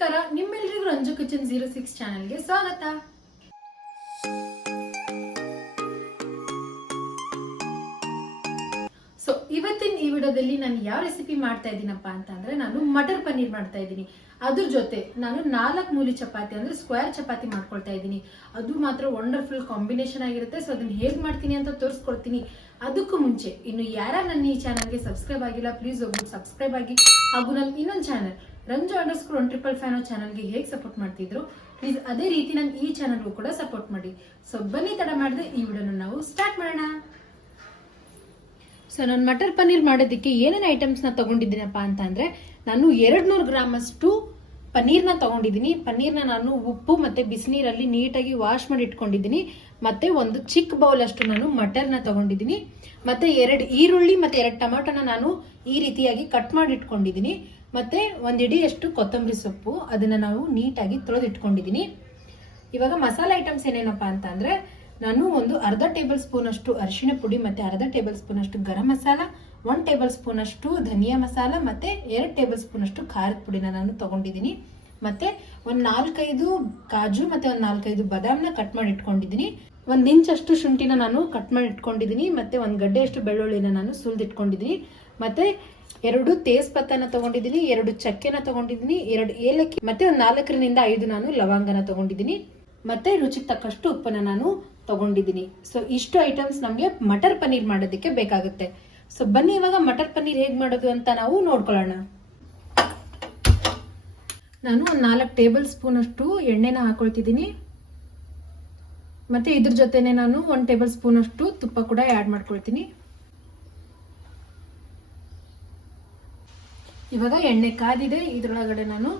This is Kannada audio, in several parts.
ನಮಸ್ಕಾರ, ನಿಮ್ಮೆಲ್ರಿಗೂ ರಂಜು ಕಿಚನ್ ಜೀರೋ ಸಿಕ್ಸ್ ಚಾನೆಲ್ಗೆ ಸ್ವಾಗತ. ಸೊ ಇವತ್ತಿನ ಈ ವಿಡಿಯೋದಲ್ಲಿ ನಾನು ಯಾವ ರೆಸಿಪಿ ಮಾಡ್ತಾ ಇದ್ದೀನಪ್ಪ ಅಂತ ಅಂದ್ರೆ ನಾನು ಮಟರ್ ಪನ್ನೀರ್ ಮಾಡ್ತಾ ಇದ್ದೀನಿ. ಅದ್ರ ಜೊತೆ ನಾನು ನಾಲ್ಕು ಮೂಲಿ ಚಪಾತಿ ಅಂದ್ರೆ ಸ್ಕ್ವೇರ್ ಚಪಾತಿ ಮಾಡ್ಕೊಳ್ತಾ ಇದ್ದೀನಿ. ಅದು ಮಾತ್ರ ವಂಡರ್ಫುಲ್ ಕಾಂಬಿನೇಷನ್ ಆಗಿರುತ್ತೆ. ಸೊ ಅದನ್ನ ಹೇಗ್ ಮಾಡ್ತೀನಿ ಅಂತ ತೋರಿಸ್ಕೊಡ್ತೀನಿ. ಅದಕ್ಕೂ ಮುಂಚೆ, ಇನ್ನು ಯಾರ ನನ್ನ ಈ ಚಾನಲ್ಗೆ ಸಬ್ಸ್ಕ್ರೈಬ್ ಆಗಿಲ್ಲ ಪ್ಲೀಸ್ ಒಬ್ಬರು ಸಬ್ಸ್ಕ್ರೈಬ್ ಆಗಿ. ಹಾಗೂ ನನ್ನ ಇನ್ನೊಂದು channel Ranju under school one triple ಫ್ಯಾನೋ ಚಾನಲ್ಗೆ ಹೇಗೆ ಸಪೋರ್ಟ್ ಮಾಡ್ತಿದ್ರು ಪ್ಲೀಸ್ ಅದೇ ರೀತಿ ನನ್ನ ಈ ಚಾನಲ್ಗೂ ಕೂಡ ಸಪೋರ್ಟ್ ಮಾಡಿ. ಸೊ ಬನ್ನಿ ತಡ ಮಾಡದೆ ಈ ವಿಡಿಯೋನ ನಾವು ಸ್ಟಾರ್ಟ್ ಮಾಡೋಣ. ಸೊ ನಾನು ಮಟರ್ ಪನ್ನೀರ್ ಮಾಡೋದಕ್ಕೆ ಏನೇನು ಐಟಮ್ಸ್ನ ತಗೊಂಡಿದ್ದೀನಪ್ಪ ಅಂತ ಅಂದರೆ ನಾನು ಎರಡು ನೂರು ಗ್ರಾಮಷ್ಟು ಪನ್ನೀರ್ನ ತಗೊಂಡಿದ್ದೀನಿ. ಪನ್ನೀರ್ನ ನಾನು ಉಪ್ಪು ಮತ್ತು ಬಿಸಿನೀರಲ್ಲಿ ನೀಟಾಗಿ ವಾಶ್ ಮಾಡಿ ಇಟ್ಕೊಂಡಿದ್ದೀನಿ. ಮತ್ತು ಒಂದು ಚಿಕ್ಕ ಬೌಲ್ ಅಷ್ಟು ನಾನು ಮಟರ್ನ ತಗೊಂಡಿದ್ದೀನಿ. ಮತ್ತು ಎರಡು ಈರುಳ್ಳಿ ಮತ್ತು ಎರಡು ಟೊಮೆಟೊನ ನಾನು ಈ ರೀತಿಯಾಗಿ ಕಟ್ ಮಾಡಿ ಇಟ್ಕೊಂಡಿದ್ದೀನಿ. ಮತ್ತು ಒಂದು ಇಡಿಯಷ್ಟು ಕೊತ್ತಂಬರಿ ಸೊಪ್ಪು, ಅದನ್ನು ನಾವು ನೀಟಾಗಿ ತೊಳೆದಿಟ್ಕೊಂಡಿದ್ದೀನಿ ಇವಾಗ ಮಸಾಲೆ ಐಟಮ್ಸ್ ಏನೇನಪ್ಪ ಅಂತ ನಾನು ಒಂದು ಅರ್ಧ ಟೇಬಲ್ ಸ್ಪೂನ್ ಅಷ್ಟು ಅರಿಶಿಣ ಪುಡಿ ಮತ್ತೆ ಅರ್ಧ ಟೇಬಲ್ ಸ್ಪೂನ್ ಅಷ್ಟು garam masala one tablespoon ಅಷ್ಟು ಧನಿಯಾ ಮಸಾಲ ಮತ್ತೆ ಎರಡು ಟೇಬಲ್ ಸ್ಪೂನ್ ಅಷ್ಟು ಖಾರದ ಪುಡಿನ ನಾನು ತಗೊಂಡಿದ್ದೀನಿ ಮತ್ತೆ ಒಂದು ನಾಲ್ಕೈದು ಕಾಜು ಮತ್ತೆ ಒಂದು ನಾಲ್ಕೈದು ಬಾದಾಮ್ನ ಕಟ್ ಮಾಡಿ ಇಟ್ಕೊಂಡಿದ್ದೀನಿ ಒಂದು ಇಂಚಷ್ಟು ಶುಂಠಿನ ನಾನು ಕಟ್ ಮಾಡಿ ಇಟ್ಕೊಂಡಿದ್ದೀನಿ ಮತ್ತೆ ಒಂದು ಗಡ್ಡೆಯಷ್ಟು ಬೆಳ್ಳುಳ್ಳಿನ ನಾನು ಸುಲಿದಿಟ್ಕೊಂಡಿದ್ದೀನಿ ಮತ್ತೆ ಎರಡು ತೇಜ್ಪತ್ತನ ತಗೊಂಡಿದ್ದೀನಿ ಎರಡು ಚಕ್ಕೆನ ತಗೊಂಡಿದ್ದೀನಿ ಎರಡು ಏಲಕ್ಕಿ, ಮತ್ತೆ ಒಂದು ನಾಲ್ಕರಿಂದ ಐದು ನಾನು ಲವಂಗನ ತಗೊಂಡಿದ್ದೀನಿ ಮತ್ತೆ ರುಚಿಗೆ ತಕ್ಕಷ್ಟು ಉಪ್ಪನ್ನ ನಾನು ತಗೊಂಡಿದ್ದೀನಿ ಸೊ ಇಷ್ಟು ಐಟಮ್ಸ್ ನಮಗೆ ಮಟರ್ ಪನ್ನೀರ್ ಮಾಡೋದಕ್ಕೆ ಬೇಕಾಗುತ್ತೆ. ಸೊ ಬನ್ನಿ ಇವಾಗ ಮಟರ್ ಪನ್ನೀರ್ ಹೇಗೆ ಮಾಡೋದು ಅಂತ ನಾವು ನೋಡ್ಕೊಳ್ಳೋಣ. ನಾನು ಒಂದು ನಾಲ್ಕು ಟೇಬಲ್ ಸ್ಪೂನ್ ಅಷ್ಟು ಎಣ್ಣೆನ ಹಾಕೊಳ್ತಿದ್ದೀನಿ ಮತ್ತೆ ಇದ್ರ ಜೊತೆನೆ ನಾನು ಒಂದು ಟೇಬಲ್ ಸ್ಪೂನ್ ಅಷ್ಟು ತುಪ್ಪ ಕೂಡ ಆ್ಯಡ್ ಮಾಡ್ಕೊಳ್ತೀನಿ. ಇವಾಗ ಎಣ್ಣೆ ಕಾದಿದೆ, ಇದರೊಳಗಡೆ ನಾನು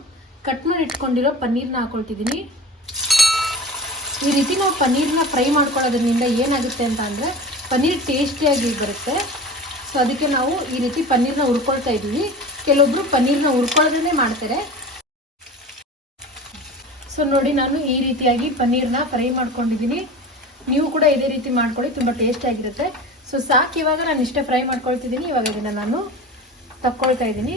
ಕಟ್ ಮಾಡಿ ಇಟ್ಕೊಂಡಿರೋ ಪನ್ನೀರ್ನ ಹಾಕೊಳ್ತಿದ್ದೀನಿ. ಈ ರೀತಿ ನಾವು ಪನ್ನೀರ್ನ ಫ್ರೈ ಮಾಡ್ಕೊಳ್ಳೋದ್ರಿಂದ ಏನಾಗುತ್ತೆ ಅಂತ ಅಂದರೆ ಪನ್ನೀರ್ ಟೇಸ್ಟಿಯಾಗಿ ಬರುತ್ತೆ. ಸೊ ಅದಕ್ಕೆ ನಾವು ಈ ರೀತಿ ಪನ್ನೀರ್ನ ಹುರ್ಕೊಳ್ತಾ ಇದ್ದೀವಿ. ಕೆಲವೊಬ್ರು ಪನ್ನೀರ್ನ ಹುರ್ಕೊಳ್ಳೋದೇ ಮಾಡ್ತಾರೆ. ಸೊ ನೋಡಿ ನಾನು ಈ ರೀತಿಯಾಗಿ ಪನ್ನೀರ್ನ ಫ್ರೈ ಮಾಡ್ಕೊಂಡಿದ್ದೀನಿ. ನೀವು ಕೂಡ ಇದೇ ರೀತಿ ಮಾಡ್ಕೊಳ್ಳಿ, ತುಂಬ ಟೇಸ್ಟಿಯಾಗಿರುತ್ತೆ ಸೊ ಸಾಕು ಇವಾಗ ನಾನು ಇಷ್ಟೇ ಫ್ರೈ ಮಾಡ್ಕೊಳ್ತಿದ್ದೀನಿ. ಇವಾಗ ಇದನ್ನು ನಾನು ತಕ್ಕೊಳ್ತಾ ಇದ್ದೀನಿ.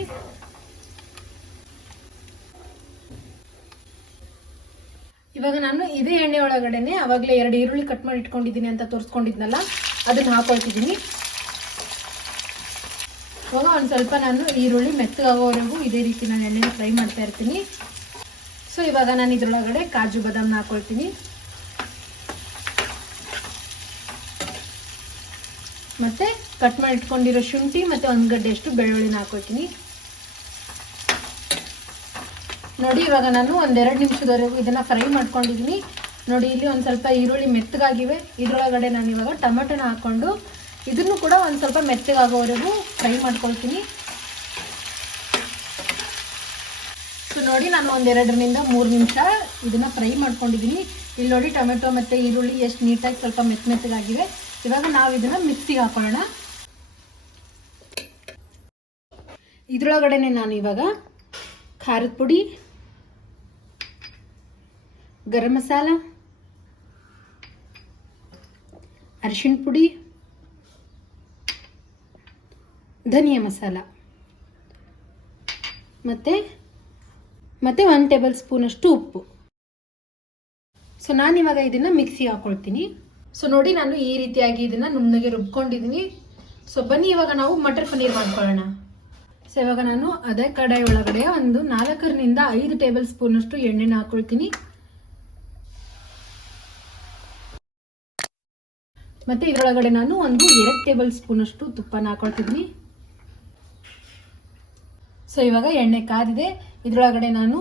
ಇವಾಗ ನಾನು ಇದೇ ಎಣ್ಣೆ ಒಳಗಡೆನೆ ಅವಾಗಲೇ ಎರಡು ಈರುಳ್ಳಿ ಕಟ್ ಮಾಡಿ ಇಟ್ಕೊಂಡಿದ್ದೀನಿ ಅಂತ ತೋರಿಸ್ಕೊಂಡಿದ್ನಲ್ಲ, ಅದನ್ನ ಹಾಕೊಳ್ತಿದ್ದೀನಿ. ಇವಾಗ ಒಂದು ಸ್ವಲ್ಪ ನಾನು ಈರುಳ್ಳಿ ಮೆತ್ತಗಾಗೋವರೆಗೂ ಇದೇ ರೀತಿ ನಾನು ಎಣ್ಣೆನ ಫ್ರೈ ಮಾಡ್ತಾ ಇರ್ತೀನಿ. ಸೊ, ಇವಾಗ ನಾನು ಇದ್ರೊಳಗಡೆ ಕಾಜು ಬಾದಾಮ್ನ ಹಾಕೊಳ್ತೀನಿ. ಮತ್ತೆ ಕಟ್ ಮಾಡಿ ಇಟ್ಕೊಂಡಿರೋ ಶುಂಠಿ ಮತ್ತೆ ಒಂದು ಗಡ್ಡೆಯಷ್ಟು ಬೆಳ್ಳುಳ್ಳಿನ ಹಾಕೊಳ್ತೀನಿ. ನೋಡಿ, ಇವಾಗ ನಾನು ಒಂದೆರಡು ನಿಮಿಷದವರೆಗೂ ಇದನ್ನ ಫ್ರೈ ಮಾಡ್ಕೊಂಡಿದ್ದೀನಿ ನೋಡಿ, ಇಲ್ಲಿ ಒಂದು ಸ್ವಲ್ಪ ಈರುಳ್ಳಿ ಮೆತ್ತಗಾಗಿವೆ. ಇದರೊಳಗಡೆ ನಾನು ಇವಾಗ ಟೊಮೆಟೊನ ಹಾಕೊಂಡು ಇದನ್ನು ಕೂಡ ಒಂದು ಸ್ವಲ್ಪ ಮೆತ್ತಗಾಗೋವರೆಗೂ ಫ್ರೈ ಮಾಡ್ಕೊಳ್ತೀನಿ ಸೊ ನೋಡಿ, ನಾನು ಒಂದೆರಡರಿಂದ ಮೂರು ನಿಮಿಷ ಇದನ್ನ ಫ್ರೈ ಮಾಡ್ಕೊಂಡಿದ್ದೀನಿ ಇಲ್ಲಿ ನೋಡಿ, ಟೊಮೆಟೊ ಮತ್ತು ಈರುಳ್ಳಿ ಎಷ್ಟು ನೀಟಾಗಿ ಸ್ವಲ್ಪ ಮೆತ್ತ ಮೆತ್ತಗಾಗಿವೆ. ಇವಾಗ ನಾವು ಇದನ್ನು ಮಿಕ್ಸಿಗೆ ಹಾಕೊಳ್ಳೋಣ. ಇದರೊಳಗಡೆ ನಾನು ಇವಾಗ ಖಾರದ ಪುಡಿ, ಗರಂ ಮಸಾಲ, ಅರಿಶಿಣ ಪುಡಿ, ಧನಿಯಾ ಮಸಾಲ ಮತ್ತು ಮತ್ತು ಒನ್ ಟೇಬಲ್ ಸ್ಪೂನಷ್ಟು ಉಪ್ಪು. ಸೊ ನಾನಿವಾಗ ಇದನ್ನು ಮಿಕ್ಸಿಗೆ ಹಾಕೊಳ್ತೀನಿ. ಸೊ ನೋಡಿ ನಾನು ಈ ರೀತಿಯಾಗಿ ಇದನ್ನು ನುಣ್ಣಗೆ ರುಬ್ಕೊಂಡಿದ್ದೀನಿ ಸೊ ಬನ್ನಿ, ಇವಾಗ ನಾವು ಮಟರ್ ಪನ್ನೀರ್ ಮಾಡ್ಕೊಳ್ಳೋಣ. ಸೊ ಇವಾಗ ನಾನು ಅದೇ ಕಡಾಯಿ ಒಳಗಡೆ ಒಂದು ನಾಲ್ಕರಿಂದ ಐದು ಟೇಬಲ್ ಸ್ಪೂನಷ್ಟು ಎಣ್ಣೆನ ಹಾಕೊಳ್ತೀನಿ. ಮತ್ತೆ ಇದರೊಳಗಡೆ ನಾನು ಒಂದು ಎರಡು ಟೇಬಲ್ ಸ್ಪೂನಷ್ಟು ತುಪ್ಪನ ಹಾಕೊಳ್ತಿದ್ದೀನಿ ಸೊ ಇವಾಗ ಎಣ್ಣೆ ಕಾದಿದೆ. ಇದರೊಳಗಡೆ ನಾನು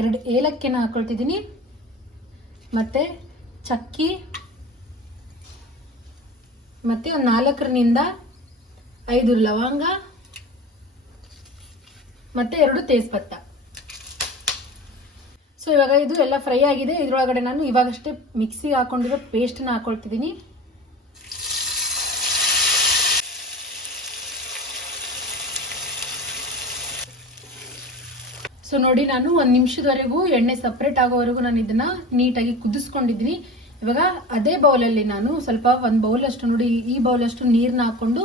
ಎರಡು ಏಲಕ್ಕಿನ ಹಾಕೊಳ್ತಿದ್ದೀನಿ. ಮತ್ತು ಚಕ್ಕಿ, ಮತ್ತು ಒಂದು ನಾಲ್ಕರಿಂದ ಐದು ಲವಂಗ, ಮತ್ತು ಎರಡು ತೇಜ್ಪತ್ತ. ಸೊ ಇವಾಗ ಇದು ಎಲ್ಲ ಫ್ರೈ ಆಗಿದೆ. ಇದರೊಳಗಡೆ ನಾನು ಇವಾಗಷ್ಟೇ ಮಿಕ್ಸಿಗೆ ಹಾಕೊಂಡಿರೋ ಪೇಸ್ಟನ್ನ ಹಾಕೊಳ್ತಿದ್ದೀನಿ. ಸೊ ನೋಡಿ, ನಾನು ಒಂದು ನಿಮಿಷದವರೆಗೂ ಎಣ್ಣೆ ಸಪ್ರೇಟ್ ಆಗೋವರೆಗೂ ನಾನು ಇದನ್ನ ನೀಟಾಗಿ ಕುದಿಸ್ಕೊಂಡಿದ್ದೀನಿ. ಇವಾಗ ಅದೇ ಬೌಲಲ್ಲಿ ನಾನು ಸ್ವಲ್ಪ ಒಂದು ಅಷ್ಟು ನೋಡಿ, ಈ ಬೌಲ್ ಅಷ್ಟು ನೀರನ್ನ ಹಾಕೊಂಡು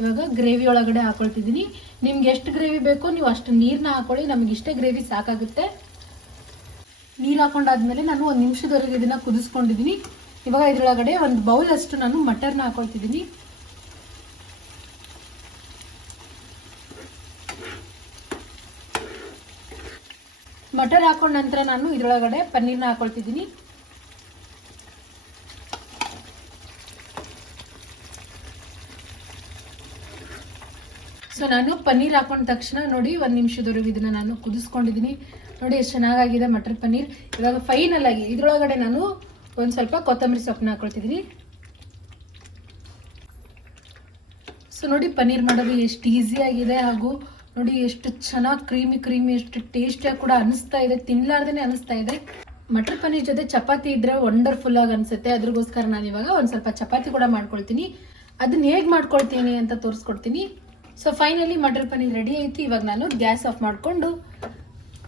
ಇವಾಗ ಗ್ರೇವಿ ಒಳಗಡೆ ಹಾಕೊಳ್ತಿದ್ದೀನಿ. ನಿಮ್ಗೆ ಎಷ್ಟು ಗ್ರೇವಿ ಬೇಕೋ ನೀವು ಅಷ್ಟು ನೀರನ್ನ ಹಾಕೊಳ್ಳಿ, ನಮ್ಗೆ ಇಷ್ಟೇ ಗ್ರೇವಿ ಸಾಕಾಗುತ್ತೆ. ನೀರು ಹಾಕೊಂಡಾದ್ಮೇಲೆ ನಾನು ಒಂದು ನಿಮಿಷದವರೆಗೆ ಇದನ್ನ ಕುದಿಸ್ಕೊಂಡಿದ್ದೀನಿ. ಇವಾಗ ಇದರೊಳಗಡೆ ಒಂದು ಅಷ್ಟು ನಾನು ಮಟರ್ನ ಹಾಕೊಳ್ತಿದ್ದೀನಿ. ಮಟರ್ ಹಾಕೊಂಡ ನಂತರ ನಾನು ಇದರೊಳಗಡೆ ಪನ್ನೀರ್ನ ಹಾಕೊಳ್ತಿದ್ದೀನಿ. ಸೊ ನಾನು ಪನ್ನೀರ್ ಹಾಕೊಂಡ ತಕ್ಷಣ ನೋಡಿ ಒಂದು ನಿಮಿಷದವರೆಗೂ ಇದನ್ನ ನಾನು ಕುದಿಸ್ಕೊಂಡಿದ್ದೀನಿ. ನೋಡಿ ಎಷ್ಟು ಚೆನ್ನಾಗಾಗಿದೆ ಮಟರ್ ಪನ್ನೀರ್. ಇವಾಗ ಫೈನಲ್ ಆಗಿ ಇದರೊಳಗಡೆ ನಾನು ಒಂದು ಸ್ವಲ್ಪ ಕೊತ್ತಂಬರಿ ಸೊಪ್ಪನ್ನ ಹಾಕೊಳ್ತಿದ್ದೀನಿ. ಸೊ ನೋಡಿ ಪನ್ನೀರ್ ಮಾಡೋದು ಎಷ್ಟು ಈಸಿ ಆಗಿದೆ ಹಾಗೂ ನೋಡಿ, ಎಷ್ಟು ಚೆನ್ನಾಗಿ ಕ್ರೀಮಿ ಕ್ರೀಮಿ ಎಷ್ಟು ಟೇಸ್ಟಿಯಾಗಿ ಕೂಡ ಅನಿಸ್ತಾ ಇದೆ. ತಿನ್ಲಾರ್ದೇನೆ ಅನಿಸ್ತಾ ಇದೆ. ಮಟರ್ ಪನ್ನೀರ್ ಜೊತೆ ಚಪಾತಿ ಇದ್ರೆ ವಂಡರ್ಫುಲ್ ಆಗಿ ಅನ್ಸುತ್ತೆ. ಅದ್ರಗೋಸ್ಕರ ನಾನು ಇವಾಗ ಒಂದು ಸ್ವಲ್ಪ ಚಪಾತಿ ಕೂಡ ಮಾಡ್ಕೊಳ್ತೀನಿ. ಅದನ್ನ ಹೇಗೆ ಮಾಡ್ಕೊಳ್ತೀನಿ ಅಂತ ತೋರಿಸ್ಕೊಡ್ತೀನಿ. So finally mutter paneer ready ಆಯ್ತು. ಇವಾಗ ನಾನು ಗ್ಯಾಸ್ ಆಫ್ ಮಾಡಿಕೊಂಡು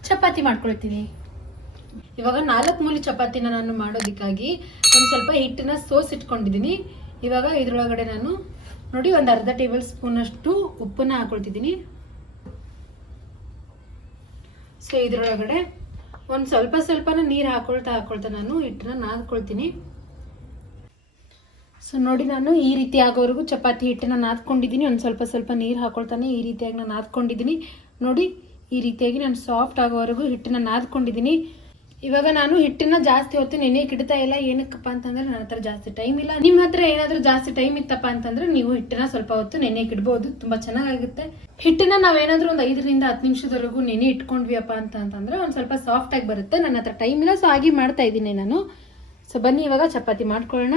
ಚಪಾತಿ ಮಾಡ್ಕೊಳ್ತೀನಿ. ಇವಾಗ ನಾಲ್ಕು ಮೂಲಿ ಚಪಾತಿನ ನಾನು ಮಾಡೋದಕ್ಕಾಗಿ ಒಂದು ಸ್ವಲ್ಪ ಹಿಟ್ಟನ್ನ ಸೋಸ್ ಇಟ್ಕೊಂಡಿದ್ದೀನಿ. ಇವಾಗ ಇದರೊಳಗಡೆ ನಾನು ನೋಡಿ ಒಂದು ಅರ್ಧ ಟೇಬಲ್ ಸ್ಪೂನ್ ಅಷ್ಟು ಉಪ್ಪನ್ನ ಹಾಕೊಳ್ತಿದ್ದೀನಿ. ಸೊ ಇದ್ರೊಳಗಡೆ ಒಂದು ಸ್ವಲ್ಪ ಸ್ವಲ್ಪನ ನೀರು ಹಾಕೊಳ್ತಾ ಹಾಕೊಳ್ತಾ ನಾನು ಹಿಟ್ಟನ್ನ ನಾದ್ಕೊಳ್ತೀನಿ. ಸೊ ನೋಡಿ ನಾನು ಈ ರೀತಿ ಆಗೋವರೆಗೂ ಚಪಾತಿ ಹಿಟ್ಟನ್ನ ನಾದ್ಕೊಂಡಿದ್ದೀನಿ. ಒಂದು ಸ್ವಲ್ಪ ಸ್ವಲ್ಪ ನೀರು ಹಾಕೊಳ್ತಾನೆ ಈ ರೀತಿಯಾಗಿ ನಾನು ನಾದ್ಕೊಂಡಿದ್ದೀನಿ. ನೋಡಿ ಈ ರೀತಿಯಾಗಿ ನಾನು ಸಾಫ್ಟ್ ಆಗೋವರೆಗೂ ಹಿಟ್ಟನ್ನ ನಾದ್ಕೊಂಡಿದ್ದೀನಿ. ಇವಾಗ ನಾನು ಹಿಟ್ಟನ್ನ ಜಾಸ್ತಿ ಹೊತ್ತು ನೆನೆಗೆ ಇಡ್ತಾ ಇಲ್ಲ, ಏನಕ್ಕಪ್ಪ ಅಂತಂದ್ರೆ ನನ್ನ ಹತ್ರ ಜಾಸ್ತಿ ಟೈಮ್ ಇಲ್ಲ. ನಿಮ್ಮ ಹತ್ರ ಏನಾದ್ರೂ ಜಾಸ್ತಿ ಟೈಮ್ ಇತ್ತಪ್ಪ ಅಂತಂದ್ರೆ ನೀವು ಹಿಟ್ಟನ್ನ ಸ್ವಲ್ಪ ಹೊತ್ತು ನೆನೆಗೆ ಇಡ್ಬೋದು ತುಂಬಾ ಚೆನ್ನಾಗಾಗುತ್ತೆ. ಹಿಟ್ಟನ್ನ ನಾವೇನಾದ್ರೂ ಒಂದು ಐದರಿಂದ ಹತ್ತು ನಿಮಿಷದವರೆಗೂ ನೆನೆ ಇಟ್ಕೊಂಡ್ವಿ ಅಪ್ಪ ಅಂತ ಅಂತಂದ್ರೆ ಒಂದು ಸ್ವಲ್ಪ ಸಾಫ್ಟ್ ಆಗಿ ಬರುತ್ತೆ. ನನ್ನ ಹತ್ರ ಟೈಮ್ ಇಲ್ಲ ಸೊ ಹಾಗೆ ಮಾಡ್ತಾ ಇದ್ದೀನಿ ನಾನು. ಸೊ ಬನ್ನಿ, ಇವಾಗ ಚಪಾತಿ ಮಾಡ್ಕೊಳ್ಳೋಣ.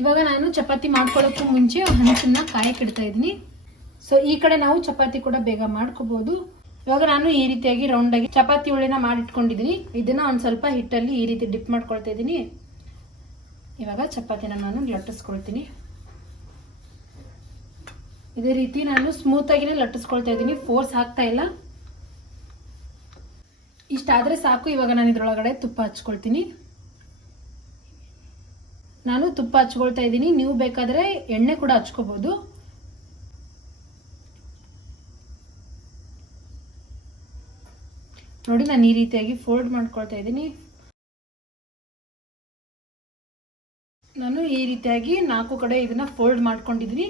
ಇವಾಗ ನಾನು ಚಪಾತಿ ಮಾಡ್ಕೊಳ್ಳೋಕ್ಕೂ ಮುಂಚೆ ಹಂಚನ್ನ ಕಾಯಕ್ಕೆ ಇಡ್ತಾ ಇದ್ದೀನಿ. ಸೊ ಈ ಕಡೆ ನಾವು ಚಪಾತಿ ಕೂಡ ಬೇಗ ಮಾಡ್ಕೋಬಹುದು ಇವಾಗ ನಾನು ಈ ರೀತಿಯಾಗಿ ರೌಂಡ್ ಆಗಿ ಚಪಾತಿ ಹುಳಿನ ಮಾಡಿಟ್ಕೊಂಡಿದ್ದೀನಿ. ಇದನ್ನ ಒಂದ್ ಸ್ವಲ್ಪ ಹಿಟ್ಟಲ್ಲಿ ಈ ರೀತಿ ಡಿಪ್ ಮಾಡ್ಕೊಳ್ತಾ ಇದ್ದೀನಿ. ಇವಾಗ ಚಪಾತಿನ ನಾನು ಲಟ್ಟಿಸ್ಕೊಳ್ತೀನಿ. ಇದೇ ರೀತಿ ನಾನು ಸ್ಮೂತ್ ಆಗಿನೇ ಲಟ್ಟಿಸ್ಕೊಳ್ತಾ ಇದ್ದೀನಿ. ಫೋರ್ಸ್ ಹಾಕ್ತಾ ಇಲ್ಲ. ಇಷ್ಟಾದ್ರೆ ಸಾಕು. ಇವಾಗ ನಾನು ಇದ್ರೊಳಗಡೆ ತುಪ್ಪ ಹಚ್ಕೊಳ್ತೀನಿ. ನಾನು ತುಪ್ಪ ಹಚ್ಕೊಳ್ತಾ ಇದ್ದೀನಿ. ನೀವು ಬೇಕಾದ್ರೆ ಎಣ್ಣೆ ಕೂಡ ಹಚ್ಕೋಬಹುದು ನೋಡಿ ನಾನು ಈ ರೀತಿಯಾಗಿ ಫೋಲ್ಡ್ ಮಾಡ್ಕೊಳ್ತಾ ಇದ್ದೀನಿ. ನಾನು ಈ ರೀತಿಯಾಗಿ ನಾಲ್ಕು ಕಡೆ ಇದನ್ನ ಫೋಲ್ಡ್ ಮಾಡ್ಕೊಂಡಿದ್ದೀನಿ.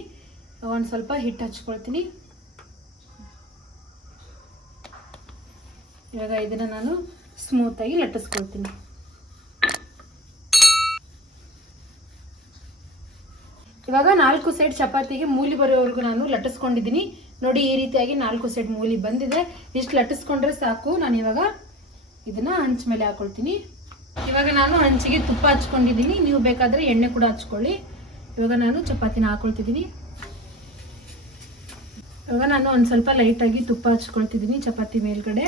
ಒಂದು ಸ್ವಲ್ಪ ಹಿಟ್ಟು ಹಚ್ಕೊಳ್ತೀನಿ. ಇವಾಗ ಇದನ್ನ ನಾನು ಸ್ಮೂತಾಗಿ ಲಟ್ಟಿಸ್ಕೊಳ್ತೀನಿ. ಇವಾಗ ನಾಲ್ಕು ಸೈಡ್ ಚಪಾತಿಗೆ ಮೂಲಿ ಬರೋವರೆಗೂ ನಾನು ಲಟ್ಟಿಸ್ಕೊಂಡಿದ್ದೀನಿ. ನೋಡಿ, ಈ ರೀತಿಯಾಗಿ ನಾಲ್ಕು ಸೈಡ್ ಮೂಲಿ ಬಂದಿದೆ. ಇಷ್ಟು ಲಟ್ಟಿಸ್ಕೊಂಡ್ರೆ ಸಾಕು. ನಾನು ಇವಾಗ ಇದನ್ನ ಹಂಚ್ ಮೇಲೆ ಹಾಕೊಳ್ತೀನಿ. ಇವಾಗ ನಾನು ಹಂಚಿಗೆ ತುಪ್ಪ ಹಚ್ಕೊಂಡಿದ್ದೀನಿ. ನೀವು ಬೇಕಾದ್ರೆ ಎಣ್ಣೆ ಕೂಡ ಹಚ್ಕೊಳ್ಳಿ. ಇವಾಗ ನಾನು ಚಪಾತಿನ ಹಾಕೊಳ್ತಿದ್ದೀನಿ. ಇವಾಗ ನಾನು ಒಂದು ಸ್ವಲ್ಪ ಲೈಟಾಗಿ ತುಪ್ಪ ಹಚ್ಕೊಳ್ತಿದ್ದೀನಿ ಚಪಾತಿ ಮೇಲ್ಗಡೆ.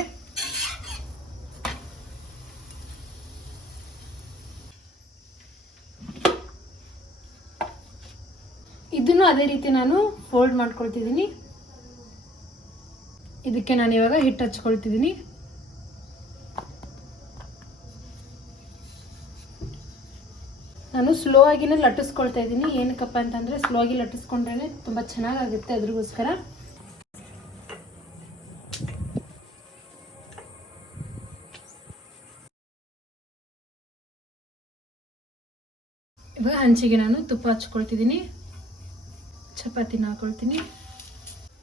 ಇದನ್ನು ಅದೇ ರೀತಿ ನಾನು ಫೋಲ್ಡ್ ಮಾಡ್ಕೊಳ್ತಿದ್ದೀನಿ. ಇದಕ್ಕೆ ನಾನು ಇವಾಗ ಹಿಟ್ಟು ಹಚ್ಕೊಳ್ತಿದ್ದೀನಿ. ನಾನು ಸ್ಲೋ ಆಗಿನೇ ಲಟ್ಟಿಸ್ಕೊಳ್ತಾ ಇದ್ದೀನಿ. ಏನಕ್ಕಪ್ಪ ಅಂತಂದರೆ ಸ್ಲೋ ಆಗಿ ಲಟ್ಟಿಸ್ಕೊಂಡ್ರೆ ತುಂಬಾ ಚೆನ್ನಾಗಾಗುತ್ತೆ ಅದ್ರಿಗೋಸ್ಕರ. ಇವಾಗ ಹಂಚಿಗೆ ನಾನು ತುಪ್ಪ ಹಚ್ಕೊಳ್ತಿದ್ದೀನಿ. ಚಪಾತಿನ ಹಾಕೊಳ್ತೀನಿ.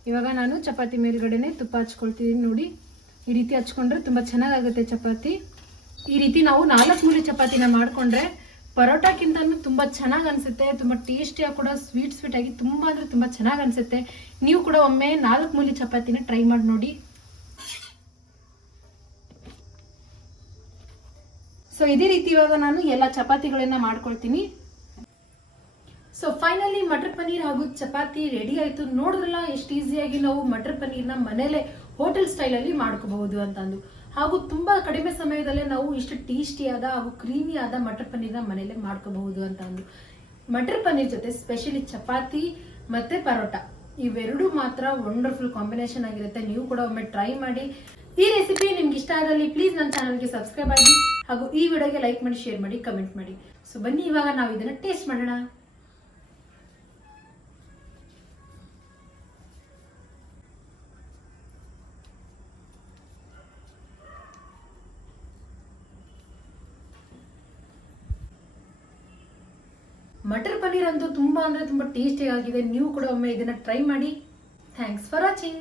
ಇವಾಗ ನಾನು ಚಪಾತಿ ಮೇಲ್ಗಡೆನೆ ತುಪ್ಪ ಹಚ್ಕೊಳ್ತಿದ್ದೀನಿ ನೋಡಿ. ಈ ರೀತಿ ಹಚ್ಕೊಂಡ್ರೆ ತುಂಬ ಚೆನ್ನಾಗಾಗುತ್ತೆ ಚಪಾತಿ. ಈ ರೀತಿ ನಾವು ನಾಲ್ಕು ಮೂಲಿ ಚಪಾತಿನ ಮಾಡಿಕೊಂಡ್ರೆ ಪರೋಟಾಕ್ಕಿಂತನೂ ತುಂಬ ಚೆನ್ನಾಗಿ ಅನಿಸುತ್ತೆ ತುಂಬ ಟೇಸ್ಟಿಯಾಗಿ ಕೂಡ ಸ್ವೀಟ್ ಸ್ವೀಟಾಗಿ ತುಂಬ ಅಂದರೆ ತುಂಬ ಚೆನ್ನಾಗಿ ಅನಿಸುತ್ತೆ ನೀವು ಕೂಡ ಒಮ್ಮೆ ನಾಲ್ಕು ಮೂಲಿ ಚಪಾತಿನ ಟ್ರೈ ಮಾಡಿ ನೋಡಿ. ಸೊ ಇದೇ ರೀತಿ ಇವಾಗ ನಾನು ಎಲ್ಲ ಚಪಾತಿಗಳನ್ನ ಮಾಡ್ಕೊಳ್ತೀನಿ. ಸೊ ಫೈನಲಿ ಮಟರ್ ಪನ್ನೀರ್ ಹಾಗೂ ಚಪಾತಿ ರೆಡಿ ಆಯ್ತು. ನೋಡಿದ್ರಲ್ಲ, ಎಷ್ಟು ಈಸಿಯಾಗಿ ನಾವು ಮಟರ್ ಪನ್ನೀರ್ನ ಮನೇಲೆ ಹೋಟೆಲ್ ಸ್ಟೈಲಲ್ಲಿ ಮಾಡ್ಕೋಬಹುದು ಅಂತಂದು. ಹಾಗೂ ತುಂಬಾ ಕಡಿಮೆ ಸಮಯದಲ್ಲೇ ನಾವು ಇಷ್ಟು ಟೇಸ್ಟಿಯಾದ ಹಾಗೂ ಕ್ರೀಮಿ ಆದ ಮಟರ್ ಪನ್ನೀರ್ನ ಮನೇಲೆ ಮಾಡ್ಕೋಬಹುದು ಅಂತ ಅಂದು ಮಟರ್ ಪನ್ನೀರ್ ಜೊತೆ ಸ್ಪೆಷಲಿ ಚಪಾತಿ ಮತ್ತೆ ಪರೋಟ, ಇವೆರಡು ಮಾತ್ರ ವಂಡರ್ಫುಲ್ ಕಾಂಬಿನೇಷನ್ ಆಗಿರುತ್ತೆ. ನೀವು ಕೂಡ ಒಮ್ಮೆ ಟ್ರೈ ಮಾಡಿ. ಈ ರೆಸಿಪಿ ನಿಮ್ಗೆ ಇಷ್ಟ ಆದಲ್ಲಿ ಪ್ಲೀಸ್ ನನ್ನ ಚಾನಲ್ಗೆ ಸಬ್ಸ್ಕ್ರೈಬ್ ಆಗಿ ಹಾಗೂ ಈ ವಿಡಿಯೋಗೆ ಲೈಕ್ ಮಾಡಿ ಶೇರ್ ಮಾಡಿ ಕಮೆಂಟ್ ಮಾಡಿ. ಸೊ ಬನ್ನಿ, ಇವಾಗ ನಾವು ಇದನ್ನ ಟೇಸ್ಟ್ ಮಾಡೋಣ. ಮಟರ್ ಪನ್ನೀರ್ ಅಂತೂ ತುಂಬಾ ಅಂದ್ರೆ ತುಂಬಾ ಟೇಸ್ಟಿ ಆಗಿದೆ. ನೀವು ಕೂಡ ಒಮ್ಮೆ ಇದನ್ನ ಟ್ರೈ ಮಾಡಿ. Thanks for watching